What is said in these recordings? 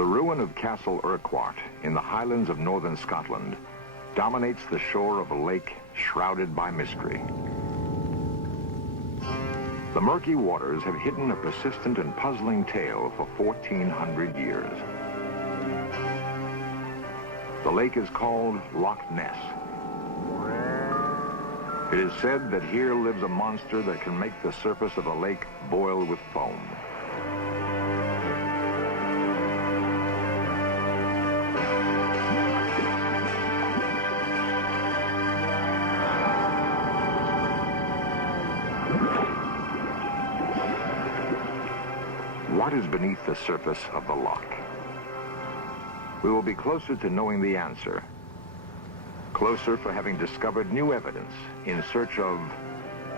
The ruin of Castle Urquhart in the highlands of northern Scotland dominates the shore of a lake shrouded by mystery. The murky waters have hidden a persistent and puzzling tale for 1,400 years. The lake is called Loch Ness. It is said that here lives a monster that can make the surface of a lake boil with foam. What is beneath the surface of the loch? We will be closer to knowing the answer. Closer for having discovered new evidence in search of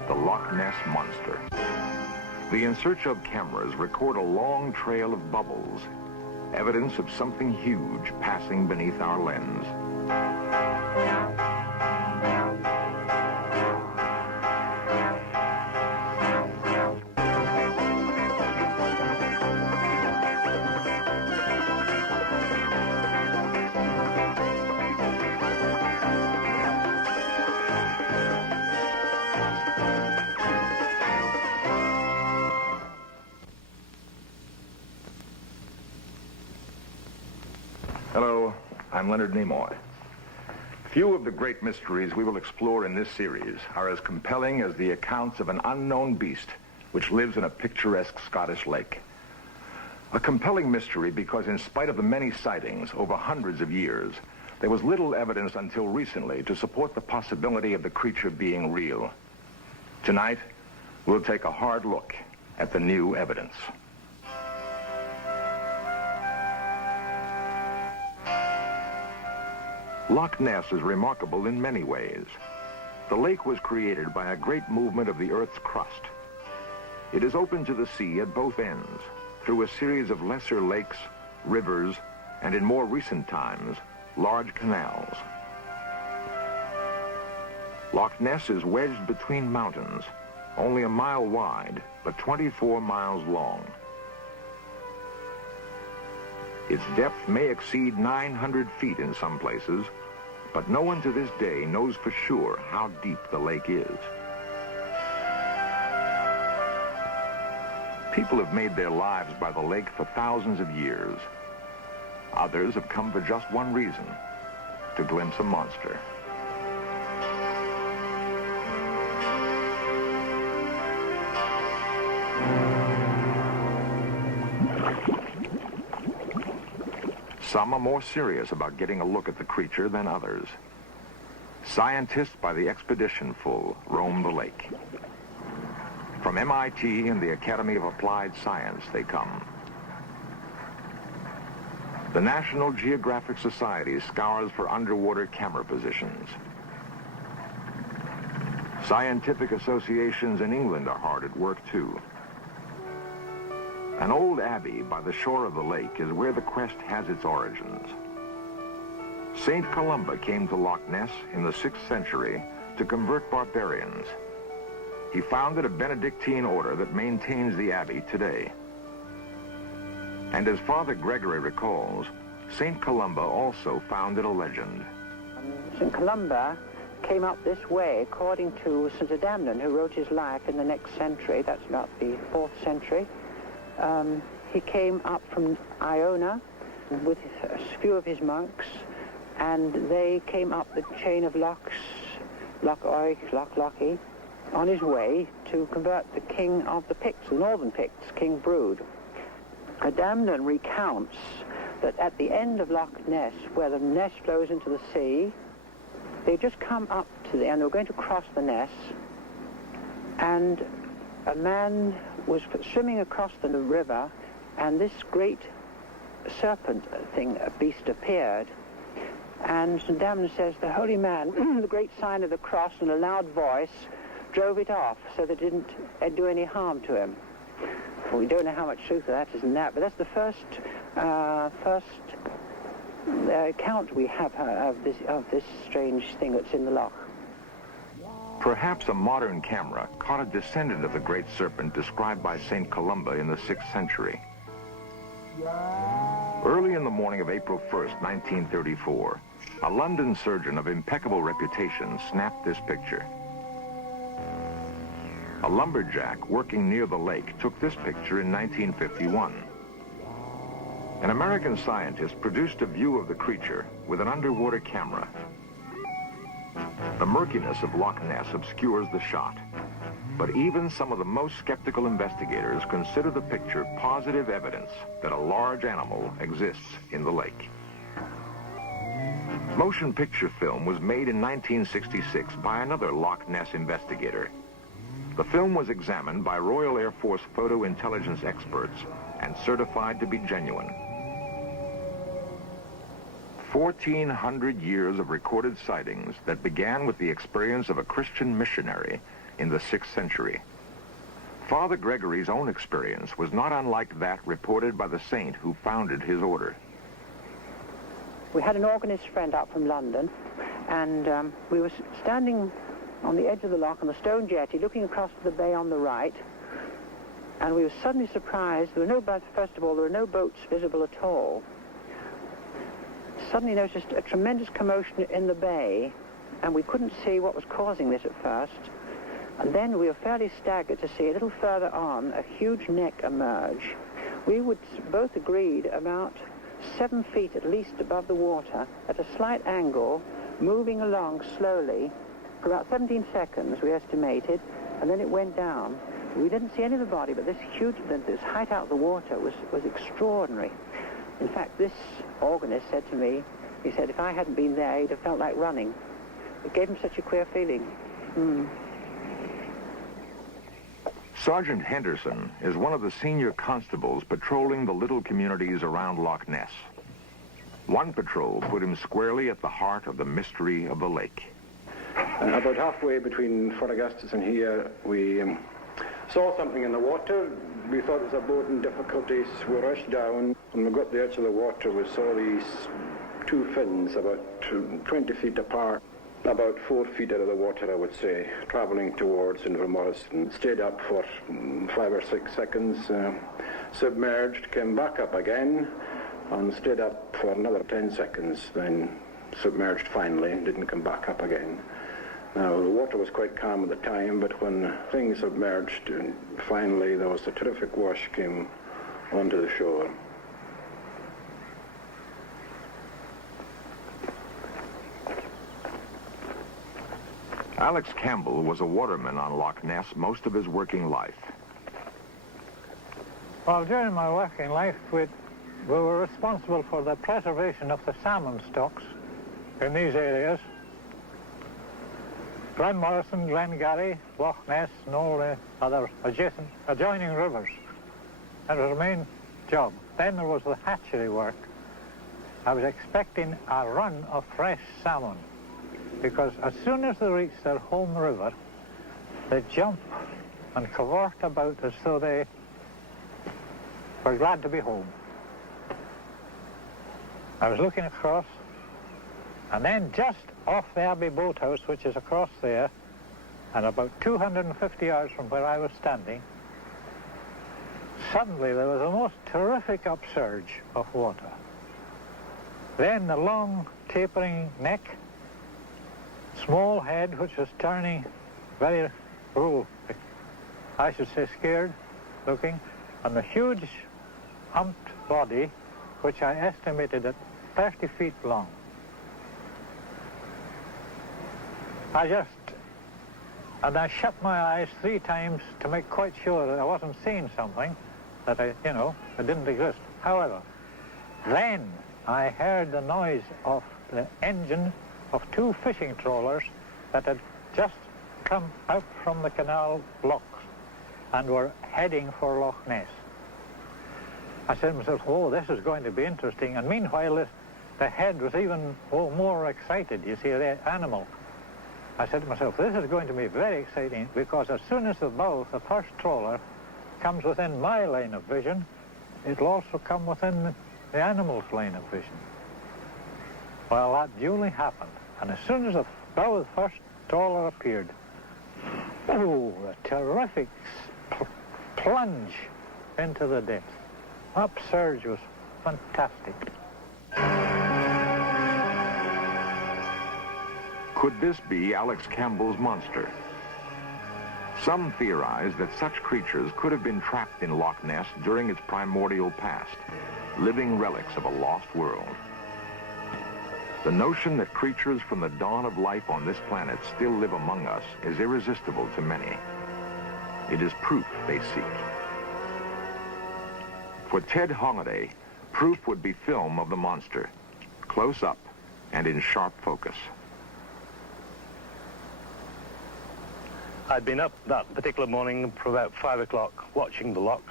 the Loch Ness monster. The In Search Of cameras record a long trail of bubbles, evidence of something huge passing beneath our lens. Hello, I'm Leonard Nimoy. Few of the great mysteries we will explore in this series are as compelling as the accounts of an unknown beast which lives in a picturesque Scottish lake. A compelling mystery because in spite of the many sightings over hundreds of years, there was little evidence until recently to support the possibility of the creature being real. Tonight, we'll take a hard look at the new evidence. Loch Ness is remarkable in many ways. The lake was created by a great movement of the Earth's crust. It is open to the sea at both ends through a series of lesser lakes, rivers, and in more recent times, large canals. Loch Ness is wedged between mountains, only a mile wide, but 24 miles long. Its depth may exceed 900 feet in some places, but no one to this day knows for sure how deep the lake is. People have made their lives by the lake for thousands of years. Others have come for just one reason, to glimpse a monster. Some are more serious about getting a look at the creature than others. Scientists by the expedition full roam the lake. From MIT and the Academy of Applied Science they come. The National Geographic Society scours for underwater camera positions. Scientific associations in England are hard at work too. An old abbey by the shore of the lake is where the quest has its origins. St. Columba came to Loch Ness in the 6th century to convert barbarians. He founded a Benedictine order that maintains the abbey today. And as Father Gregory recalls, St. Columba also founded a legend. St. Columba came up this way according to St. Adamnan, who wrote his life in the next century. That's about the 4th century. He came up from Iona with a few of his monks, and they came up the chain of lochs, Loch Oich, Loch Lochy, on his way to convert the king of the Picts, the northern Picts, King Brood. Adamnan recounts that at the end of Loch Ness, where the Ness flows into the sea, they just come up to the end, they were going to cross the Ness, and a man was swimming across the river, and this great serpent thing, a beast, appeared. And St. Damon says the holy man, the great sign of the cross in a loud voice, drove it off so that it didn't do any harm to him. Well, we don't know how much truth that is in that, but that's the first account we have of this strange thing that's in the loch. Perhaps a modern camera caught a descendant of the great serpent described by St. Columba in the 6th century. Early Early in the morning of April 1st, 1934, a London surgeon of impeccable reputation snapped this picture. A lumberjack working near the lake took this picture in 1951. An American scientist produced a view of the creature with an underwater camera. The murkiness of Loch Ness obscures the shot, but even some of the most skeptical investigators consider the picture positive evidence that a large animal exists in the lake. Motion picture film was made in 1966 by another Loch Ness investigator. The film was examined by Royal Air Force photo intelligence experts and certified to be genuine. 1,400 years of recorded sightings that began with the experience of a Christian missionary in the 6th century. Father Gregory's own experience was not unlike that reported by the saint who founded his order. We had an organist friend up from London, and we were standing on the edge of the loch on the stone jetty, looking across to the bay on the right, and we were suddenly surprised. There were no boats, first of all, there were no boats visible at all. Suddenly noticed a tremendous commotion in the bay, and we couldn't see what was causing this at first. And then we were fairly staggered to see a little further on a huge neck emerge. We would both agreed about 7 feet at least above the water, at a slight angle, moving along slowly for about 17 seconds, we estimated, and then it went down. We didn't see any of the body, but this height out of the water was extraordinary. In fact, this organist said to me, he said, if I hadn't been there, he'd have felt like running. It gave him such a queer feeling. Sergeant Henderson is one of the senior constables patrolling the little communities around Loch Ness. One patrol put him squarely at the heart of the mystery of the lake. About halfway between Fort Augustus and here, we saw something in the water. We thought it was a boat in difficulties. We rushed down. When we got to the edge of the water, we saw these 2 fins about 20 feet apart, about 4 feet out of the water, I would say, traveling towards Inverness, and stayed up for 5 or 6 seconds, submerged, came back up again, and stayed up for another 10 seconds, then submerged finally and didn't come back up again. Now, the water was quite calm at the time, but when things submerged, and finally there was a terrific wash came onto the shore. Alex Campbell was a waterman on Loch Ness most of his working life. Well, during my working life, we were responsible for the preservation of the salmon stocks in these areas. Glenmorrison, Glengarry, Loch Ness, and all the other adjoining rivers. That was the main job. Then there was the hatchery work. I was expecting a run of fresh salmon, because as soon as they reach their home river, they jump and cavort about as though they were glad to be home. I was looking across, and then just off the Abbey boathouse, which is across there, and about 250 yards from where I was standing, suddenly there was a most terrific upsurge of water. Then the long tapering neck, small head which was turning very, I should say scared looking, and the huge humped body which I estimated at 30 feet long. I shut my eyes 3 times to make quite sure that I wasn't seeing something that it didn't exist. However, then I heard the noise of the engine of 2 fishing trawlers that had just come out from the canal blocks and were heading for Loch Ness. I said to myself, oh, this is going to be interesting. And meanwhile, the head was even more excited, you see, the animal. I said to myself, this is going to be very exciting, because as soon as the bow of the first trawler comes within my line of vision, it'll also come within the animal's line of vision. Well, that duly happened. And as soon as the bow of the first trawler appeared, oh, a terrific plunge into the depth. Upsurge was fantastic. Could this be Alex Campbell's monster? Some theorize that such creatures could have been trapped in Loch Ness during its primordial past, living relics of a lost world. The notion that creatures from the dawn of life on this planet still live among us is irresistible to many. It is proof they seek. For Ted Holliday, proof would be film of the monster, close up and in sharp focus. I'd been up that particular morning for about 5 o'clock watching the loch.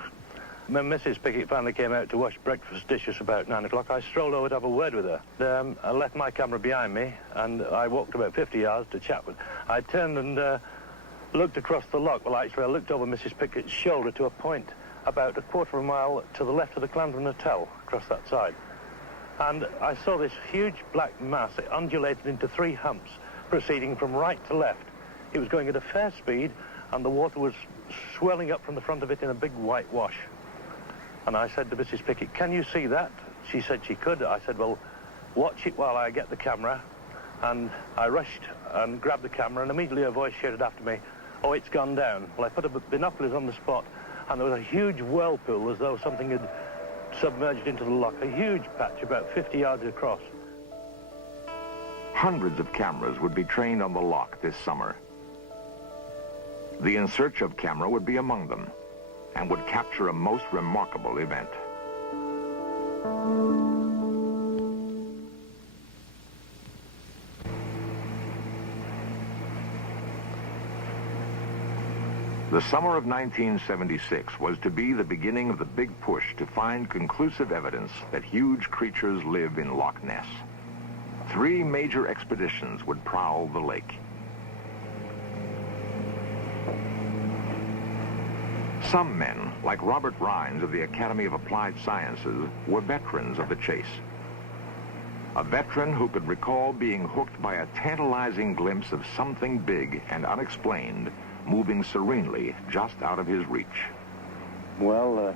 When Mrs. Pickett finally came out to wash breakfast dishes about 9 o'clock, I strolled over to have a word with her. I left my camera behind me and I walked about 50 yards to chat with her. I turned and looked across the loch. Well, actually, I looked over Mrs. Pickett's shoulder to a point about a quarter of a mile to the left of the Clandon Hotel, across that side. And I saw this huge black mass. It undulated into 3 humps, proceeding from right to left. It was going at a fair speed, and the water was swelling up from the front of it in a big white wash. And I said to Mrs. Pickett, "Can you see that?" She said she could. I said, "Well, watch it while I get the camera." And I rushed and grabbed the camera, and immediately a voice shouted after me, "Oh, it's gone down." Well, I put up binoculars on the spot, and there was a huge whirlpool, as though something had submerged into the loch, a huge patch about 50 yards across. Hundreds of cameras would be trained on the loch this summer. The In Search Of camera would be among them and would capture a most remarkable event. The summer of 1976 was to be the beginning of the big push to find conclusive evidence that huge creatures live in Loch Ness. 3 major expeditions would prowl the lake. Some men, like Robert Rhines of the Academy of Applied Sciences, were veterans of the chase. A veteran who could recall being hooked by a tantalizing glimpse of something big and unexplained moving serenely just out of his reach. Well,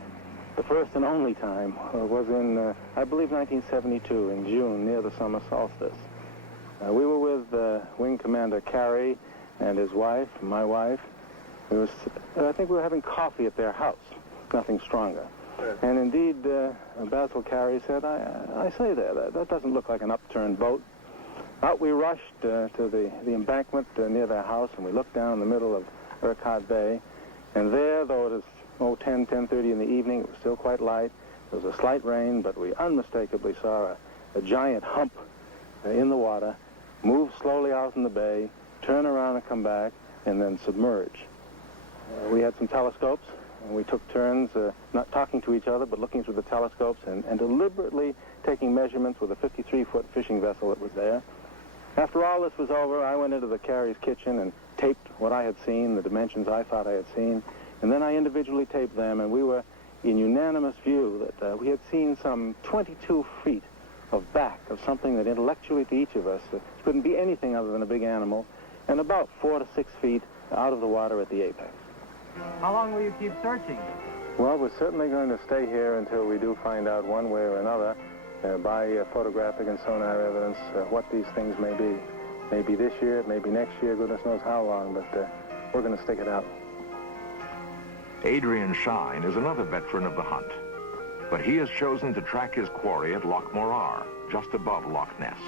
the first and only time was in, I believe, 1972, in June, near the summer solstice. We were with Wing Commander Carey and his wife, my wife. I think we were having coffee at their house, nothing stronger. And indeed, Basil Carey said, I say there, that doesn't look like an upturned boat. Out we rushed to the embankment near their house, and we looked down in the middle of Urquhart Bay. And there, though it was 10:30 in the evening, it was still quite light. There was a slight rain, but we unmistakably saw a giant hump in the water, move slowly out in the bay, turn around and come back, and then submerge. We had some telescopes, and we took turns not talking to each other, but looking through the telescopes and deliberately taking measurements with a 53-foot fishing vessel that was there. After all this was over, I went into the Carey's kitchen and taped what I had seen, the dimensions I thought I had seen, and then I individually taped them, and we were in unanimous view that we had seen some 22 feet of back of something that intellectually to each of us couldn't be anything other than a big animal, and about 4 to 6 feet out of the water at the apex. How long will you keep searching? Well, we're certainly going to stay here until we do find out one way or another by photographic and sonar evidence what these things may be. Maybe this year, maybe next year, goodness knows how long, but we're going to stick it out. Adrian Shine is another veteran of the hunt, but he has chosen to track his quarry at Loch Morar, just above Loch Ness.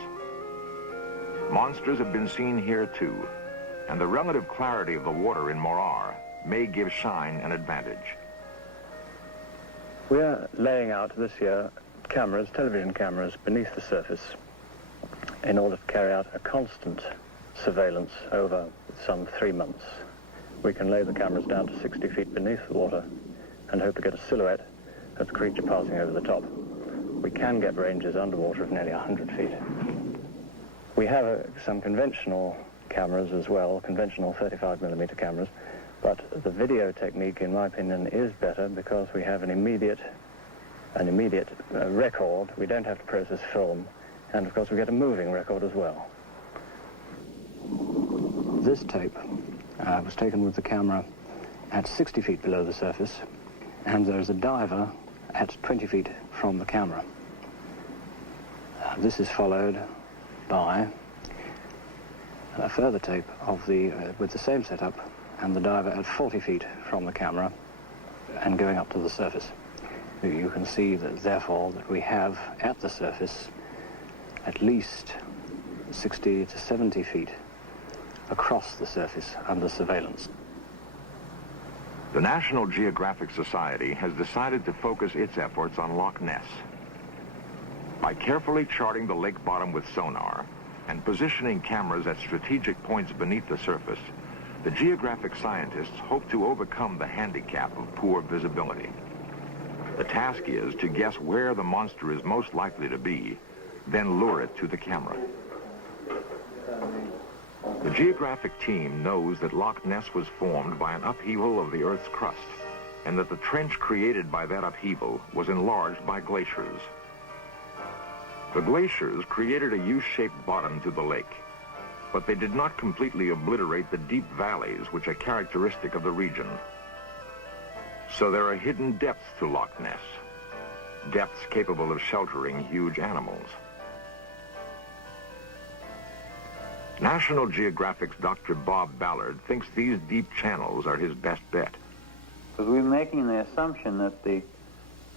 Monsters have been seen here too, and the relative clarity of the water in Morar may give Shine an advantage. We are laying out this year cameras, television cameras, beneath the surface in order to carry out a constant surveillance over some 3 months. We can lay the cameras down to 60 feet beneath the water and hope to get a silhouette of the creature passing over the top. We can get ranges underwater of nearly 100 feet. We have some conventional cameras as well, conventional 35mm cameras, but the video technique, in my opinion, is better because we have an immediate record. We don't have to process film, and of course we get a moving record as well. This tape was taken with the camera at 60 feet below the surface, and there's a diver at 20 feet from the camera. This is followed by a further tape of with the same setup and the diver at 40 feet from the camera and going up to the surface. You can see that, therefore, that we have at the surface at least 60 to 70 feet across the surface under surveillance. The National Geographic Society has decided to focus its efforts on Loch Ness. By carefully charting the lake bottom with sonar and positioning cameras at strategic points beneath the surface, the geographic scientists hope to overcome the handicap of poor visibility. The task is to guess where the monster is most likely to be, then lure it to the camera. The geographic team knows that Loch Ness was formed by an upheaval of the Earth's crust, and that the trench created by that upheaval was enlarged by glaciers. The glaciers created a U-shaped bottom to the lake, but they did not completely obliterate the deep valleys which are characteristic of the region. So there are hidden depths to Loch Ness, depths capable of sheltering huge animals. National Geographic's Dr. Bob Ballard thinks these deep channels are his best bet. Because we're making the assumption that the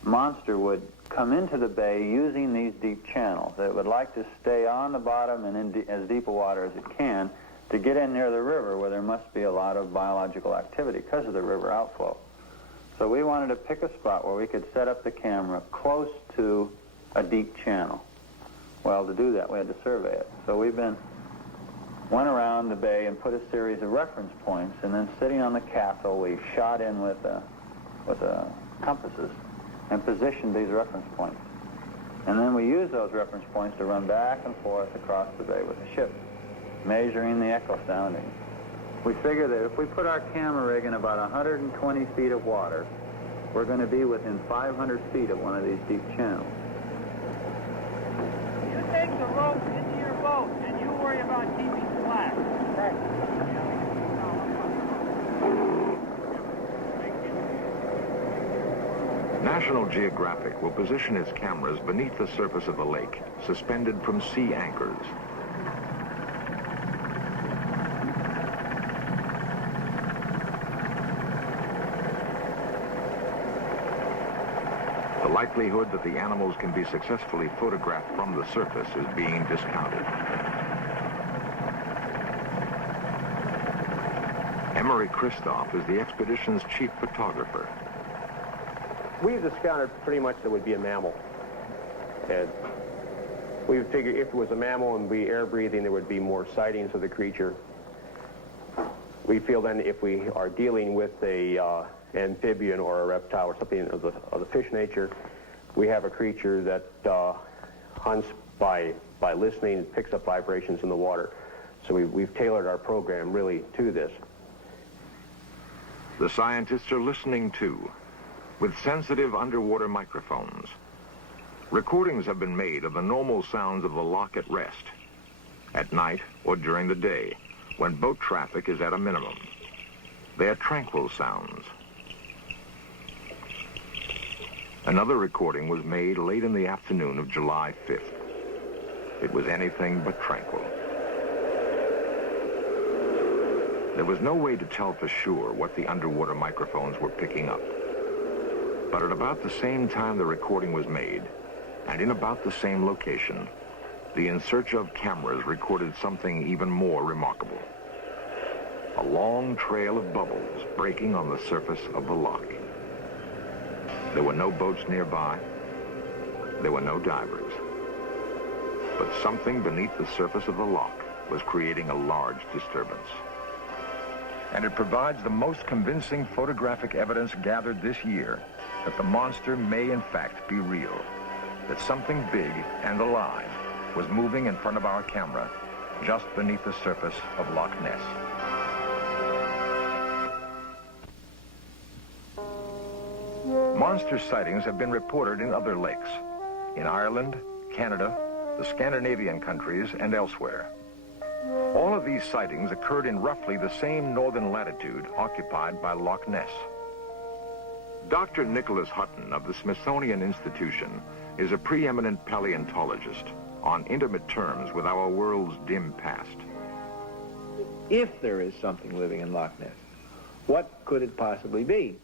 monster would come into the bay using these deep channels. It would like to stay on the bottom and in as deep a water as it can to get in near the river where there must be a lot of biological activity because of the river outflow. So we wanted to pick a spot where we could set up the camera close to a deep channel. Well, to do that, we had to survey it. So went around the bay and put a series of reference points, and then sitting on the castle, we shot in with compasses and positioned these reference points. And then we used those reference points to run back and forth across the bay with the ship, measuring the echo soundings. We figure that if we put our camera rig in about 120 feet of water, we're going to be within 500 feet of one of these deep channels. You take the rope into your boat, and you worry about keeping slack. National Geographic will position its cameras beneath the surface of the lake, suspended from sea anchors. The likelihood that the animals can be successfully photographed from the surface is being discounted. Emery Christoph is the expedition's chief photographer. We've discounted pretty much that would be a mammal. And we figured if it was a mammal and we air breathing, there would be more sightings of the creature. We feel then if we are dealing with a amphibian or a reptile or something of the fish nature, we have a creature that hunts by listening, picks up vibrations in the water. So we've tailored our program really to this. The scientists are listening too, with sensitive underwater microphones. Recordings have been made of the normal sounds of the loch at rest, at night or during the day, when boat traffic is at a minimum. They are tranquil sounds. Another recording was made late in the afternoon of July 5th. It was anything but tranquil. There was no way to tell for sure what the underwater microphones were picking up. But at about the same time the recording was made, and in about the same location, the In Search Of cameras recorded something even more remarkable. A long trail of bubbles breaking on the surface of the loch. There were no boats nearby. There were no divers. But something beneath the surface of the loch was creating a large disturbance. And it provides the most convincing photographic evidence gathered this year that the monster may in fact be real, that something big and alive was moving in front of our camera just beneath the surface of Loch Ness. Monster sightings have been reported in other lakes, in Ireland, Canada, the Scandinavian countries, and elsewhere. All of these sightings occurred in roughly the same northern latitude occupied by Loch Ness. Dr. Nicholas Hutton of the Smithsonian Institution is a preeminent paleontologist on intimate terms with our world's dim past. if there is something living in Loch Ness, what could it possibly be?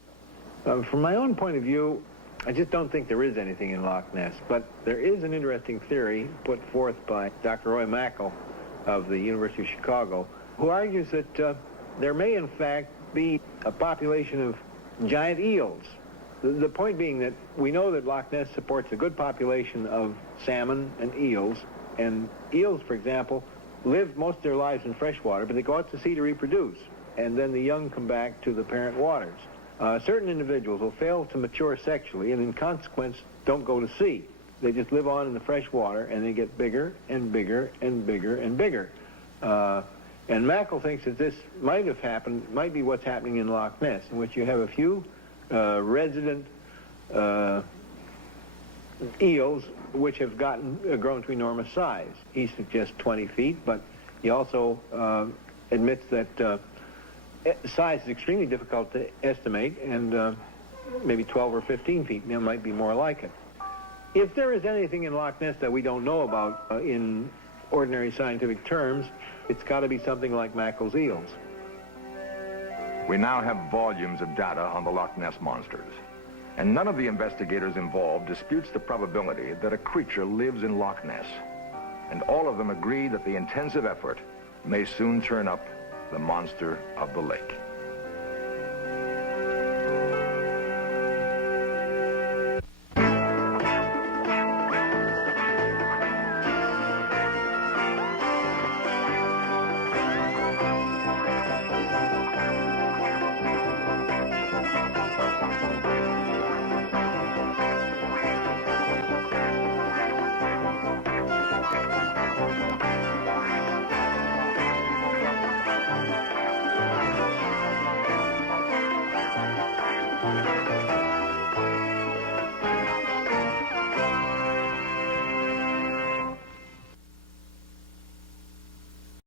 From my own point of view, I just don't think there is anything in Loch Ness, but there is an interesting theory put forth by Dr. Roy Mackal of the University of Chicago, who argues that there may in fact be a population of giant eels. The point being that we know that Loch Ness supports a good population of salmon and eels, and eels, for example, live most of their lives in fresh water, but they go out to sea to reproduce, and then the young come back to the parent waters. Certain individuals will fail to mature sexually and in consequence don't go to sea. They just live on in the fresh water and they get bigger and bigger and bigger and bigger. And Mackal thinks that this might have happened, might be what's happening in Loch Ness, in which you have a few resident eels which have grown to enormous size. He suggests 20 feet, but he also admits that size is extremely difficult to estimate, and maybe 12 or 15 feet might be more like it. If there is anything in Loch Ness that we don't know about in ordinary scientific terms, it's got to be something like Mackal's eels. We now have volumes of data on the Loch Ness monsters, and none of the investigators involved disputes the probability that a creature lives in Loch Ness. And all of them agree that the intensive effort may soon turn up the monster of the lake.